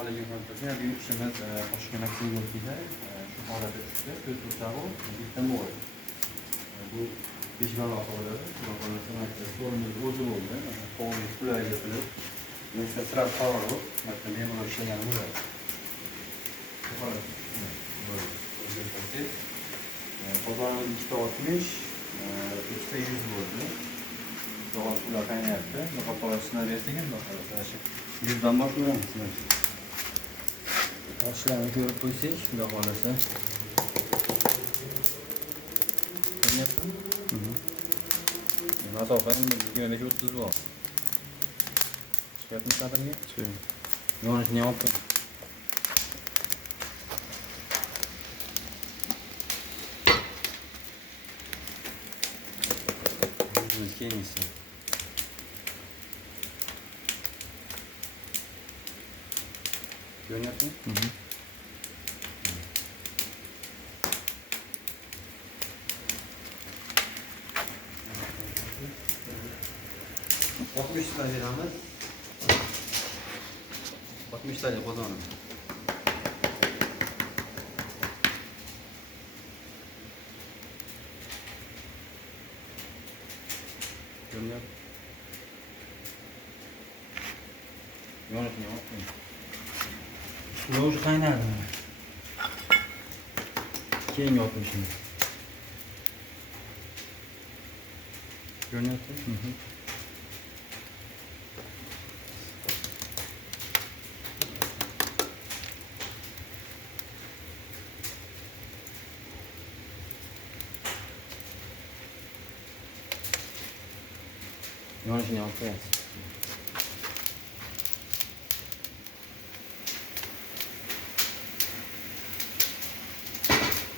Assalomu alaykum hamkasblar. Bu ishimiz Toshkent yo'lida shu holatda tushdi. Ko'z o'rtog'i bitta mo'l. Bu 5 balo bo'ladi. Xudo xohlasa stolimiz o'zi bo'ldi. Qolimiz qulayga qilib, mesela sirab qaror, maktab me'mor ishlagani bo'ladi. Bozorimiz 260, 300 bo'ldi. Doğal pula kaynayapti. Xudo xohlasa bersak ham xudo xohlasa 100 dan boshlaymiz. Ochlarni ko'rib qo'ysak, xudo xohlasa. Ko'ryapsizmi? Masofa 30 bor. Chiqyapmi qadimga? Chiqyapti. Yonishni yopdim. Biz keyingisin. Ko'ryapsizmi? Bakmış tane Ahmet. Bakmış tane bozanı. Görünüyor. Yonishni yopdim. Suv уже qaynadi. Keyin yopmishim. Ko'ryapsizmi? Yonishni yopib qo'yasiz.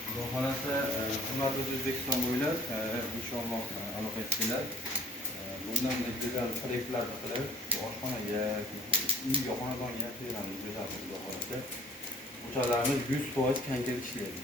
Xudo xohlasa, hurmatli O'zbekiston bo'ylab, inshaalloh aloqasizlar. Bundan degan proyektlarni qilib, oshxonaga, uyga, xonadonga qo'yamiz, xudo xohlasa. O'choqlarimiz 100% konkret ishlaydi.